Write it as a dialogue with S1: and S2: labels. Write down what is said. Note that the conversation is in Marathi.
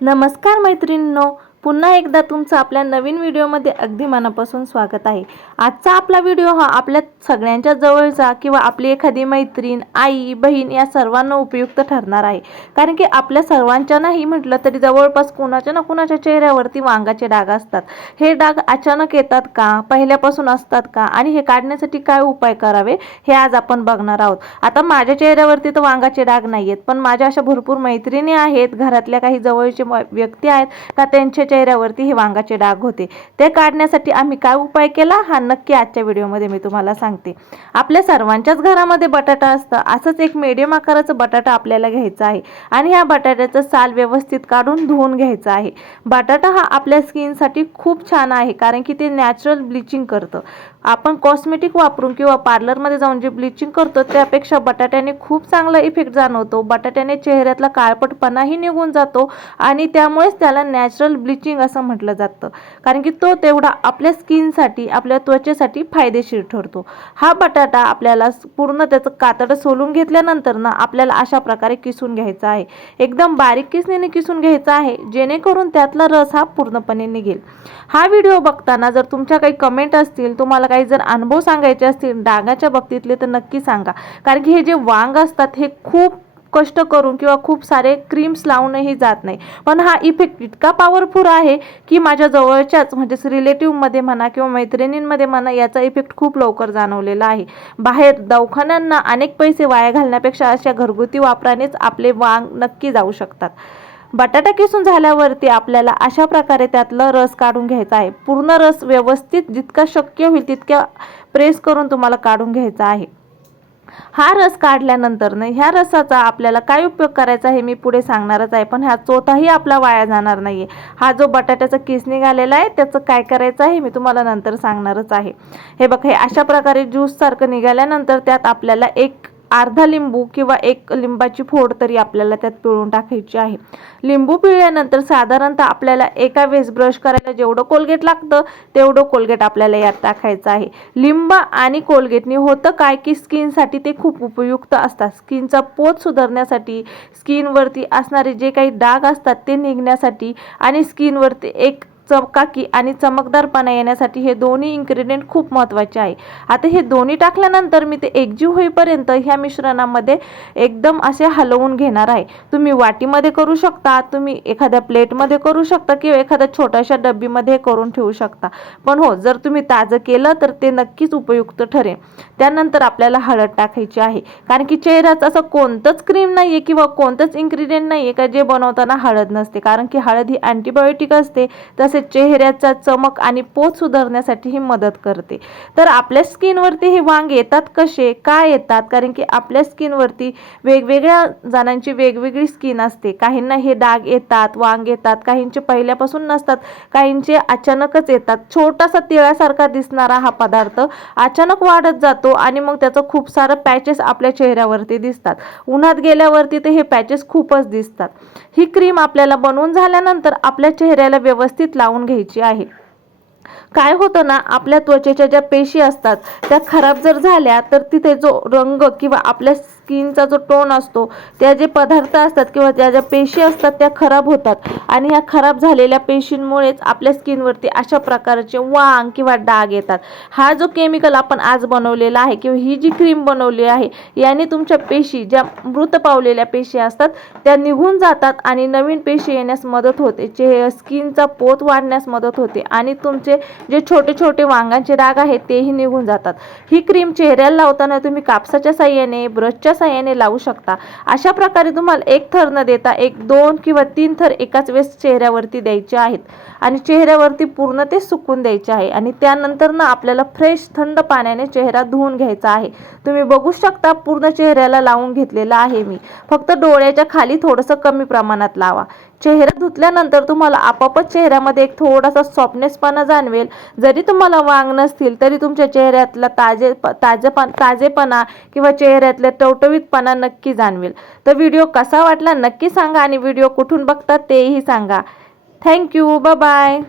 S1: नमस्कार मैत्रिणींनो पुन्हा एकदा तुमचं आपल्या नवीन व्हिडिओमध्ये अगदी मनापासून स्वागत आहे. आजचा आपला व्हिडिओ हा आपल्या सगळ्यांच्या जवळचा किंवा आपली एखादी मैत्रीण आई बहीण या सर्वांना उपयुक्त ठरणार आहे. कारण की आपल्या सर्वांच्या नाही म्हटलं तरी जवळपास कुणाच्या ना कुणाच्या चेहऱ्यावरती वांगाचे डाग असतात. हे डाग अचानक येतात का? पहिल्यापासून असतात का? आणि हे काढण्यासाठी काय उपाय करावे? हे आज आपण बघणार आहोत. आता माझ्या चेहऱ्यावरती तर वांगाचे डाग नाही आहेत पण माझ्या अशा भरपूर मैत्रिणी आहेत घरातल्या काही जवळचे व्यक्ती आहेत का त्यांच्या चेहऱ्यावरती हे वांगाचे डाग होते. ते काढण्यासाठी आम्ही काय उपाय केला? हा नक्की आजच्या व्हिडिओमध्ये मी तुम्हाला सांगते. आपल्या सर्वांच्याच घरामध्ये बटाटा असतं. असंच एक मीडियम आकाराचं बटाटा आपल्याला घ्यायचं आहे. आणि ह्या बटाट्याचं साल व्यवस्थित काढून धुवून घ्यायचं आहे. बटाटा हा आपल्या स्किनसाठी खूप छान आहे कारण की ते नॅचरल ब्लिचिंग करतं. आपण कॉस्मेटिक वापरून किंवा पार्लरमध्ये जाऊन जे ब्लिचिंग करतो त्यापेक्षा बटाट्याने खूप चांगला इफेक्ट जाणवतो. बटाट्याने चेहऱ्यातला काळपटपणाही निघून जातो आणि त्यामुळेच त्याला नॅचरल ब्लिचिंग असं म्हटलं जातं. कारण की तो तेवढा आपल्या स्किनसाठी आपल्या त्वचेसाठी फायदेशीर ठरतो. हा बटाटा आपल्याला पूर्ण त्याचं कातडं सोलून घेतल्यानंतर ना आपल्याला अशा प्रकारे किसून घ्यायचा आहे. एकदम बारीक किसणीने किसून घ्यायचा आहे जेणेकरून त्यातला रस हा पूर्णपणे निघेल. हा व्हिडिओ बघताना जर तुमच्या काही कमेंट असतील तुम्हाला काही काही जर अनुभव सांगायचे असतील डागाच्या बाबतीतले तर नक्की सांगा. कारण की हे जे वांग असतात हे खूप कष्ट करून किंवा खूप सारे क्रीम्स लावूनही जात नाही. पण हा इफेक्ट इतका पॉवरफुल आहे की माझ्या जवळच्याच म्हणजेच रिलेटिव्हमध्ये म्हणा किंवा मैत्रिणींमध्ये म्हणा याचा इफेक्ट खूप लवकर जाणवलेला आहे. बाहेर दवाखान्यांना अनेक पैसे वाया घालण्यापेक्षा अशा घरगुती वापरानेच आपले वांग नक्की जाऊ शकतात. बटाटा किसून झाल्यावरती आपल्याला अशा प्रकारे त्यातलं रस काढून घ्यायचा आहे. पूर्ण रस व्यवस्थित जितका शक्य होईल तितक्या प्रेस करून तुम्हाला काढून घ्यायचा आहे. हा रस काढल्यानंतर ना ह्या रसाचा आपल्याला काय उपयोग करायचा हे मी पुढे सांगणारच आहे. पण ह्या चोथाही आपला वाया जाणार नाहीये. हा जो बटाट्याचा किस निघालेला आहे त्याचं काय करायचं आहे मी तुम्हाला नंतर सांगणारच आहे. हे बघ हे अशा प्रकारे ज्यूससारखं निघाल्यानंतर त्यात आपल्याला एक अर्धा लिंबू किंवा एक लिंबाची फोड तरी आपल्याला त्यात पिळून टाकायची आहे. लिंबू पिळल्यानंतर साधारणतः आपल्याला एका वेळेस ब्रश करायला जेवढं कोलगेट लागतं तेवढं कोलगेट आपल्याला यात टाकायचं आहे. लिंब आणि कोलगेटने होतं काय की स्किनसाठी ते खूप उपयुक्त असतात. स्किनचा पोत सुधारण्यासाठी स्किनवरती असणारे जे काही डाग असतात ते निघण्यासाठी आणि स्किनवरती एक चमकाकी आणि चमकदारपणा येण्यासाठी हे दोन्ही इन्ग्रेडियंट खूप महत्त्वाचे आहे. आता हे दोन्ही टाकल्यानंतर मी ते एकजीव होईपर्यंत ह्या मिश्रणामध्ये एकदम असे हलवून घेणार आहे. तुम्ही वाटीमध्ये करू शकता तुम्ही एखाद्या प्लेटमध्ये करू शकता किंवा एखाद्या छोट्याशा डब्बीमध्ये करून ठेवू शकता. पण हो जर तुम्ही ताजं केलं तर ते नक्कीच उपयुक्त ठरेल. त्यानंतर आपल्याला हळद टाकायची आहे. कारण की चेहऱ्याचं असं कोणतंच क्रीम नाही आहे किंवा कोणतंच इन्ग्रेडियंट नाही आहे का जे बनवताना हळद नसते. कारण की हळद ही अँटीबायोटिक असते. तसे तसेच चेहऱ्याचा चमक आणि पोत सुधारण्यासाठी ही मदत करते. तर आपल्या स्किनवरती हे वांग येतात कसे? काय येतात? कारण की आपल्या स्किनवरती वेगवेगळ्या जणांची वेगवेगळी स्किन असते. काहींना हे डाग येतात वांग येतात काहींचे पहिल्यापासून नसतात काहींचे अचानकच येतात. छोटासा तिळासारखा दिसणारा हा पदार्थ अचानक वाढत जातो आणि मग त्याचं खूप सारं पॅचेस आपल्या चेहऱ्यावरती दिसतात. उन्हात गेल्यावरती ते हे पॅचेस खूपच दिसतात. ही क्रीम आपल्याला बनवून झाल्यानंतर आपल्या चेहऱ्याला व्यवस्थित लावून घ्यायची आहे. काय होतं ना आपल्या त्वचेच्या ज्या पेशी असतात त्या खराब जर झाल्या तर तिथे जो रंग किंवा आपल्या स्किनचा जो टोन असतो त्या जे पदार्थ असतात किंवा त्या ज्या पेशी असतात त्या खराब होतात. आणि ह्या खराब झालेल्या पेशींमुळेच आपल्या स्किनवरती अशा प्रकारचे वांग किंवा डाग येतात. हा जो केमिकल आपण आज बनवलेला आहे किंवा ही जी क्रीम बनवली आहे याने तुमच्या पेशी ज्या मृत पावलेल्या पेशी असतात त्या निघून जातात आणि नवीन पेशी येण्यास मदत होते. चे स्किनचा पोत वाढण्यास मदत होते आणि तुमचे जे छोटे छोटे वांगांचे डाग आहेत तेही निघून जातात. ही क्रीम चेहऱ्याला लावताना तुम्ही कापसाच्या साह्याने ब्रशच्या सहाय्याने लावू शकता. अशा प्रकारे तुम्हाला एक थर न देता एक दोन किंवा तीन थर एकाच वेळेस चेहऱ्यावरती द्यायचे आहेत. आणि चेहऱ्यावरती पूर्ण ते सुकून द्यायचे आहे. आणि त्यानंतर ना आपल्याला फ्रेश थंड पाण्याने चेहरा धुवून घ्यायचा आहे. तुम्ही बघू शकता पूर्ण चेहऱ्याला लावून घेतलेला आहे मी. फक्त डोळ्याच्या खाली थोडंसं कमी प्रमाणात लावा. चेहरा धुतल्यानंतर तुम्हाला आपोआपच चेहऱ्यामध्ये एक थोडासा सॉफ्टनेसपणा जाणवेल. जरी तुम्हाला वांग नसतील तरी तुमच्या चेहऱ्यातला ताजे ताजेपण ताजेपणा किंवा चेहऱ्यातल्या टवटवीतपणा नक्की जाणवेल. तर व्हिडिओ कसा वाटला नक्की सांगा आणि व्हिडिओ कुठून बघतात तेही सांगा. Thank you bye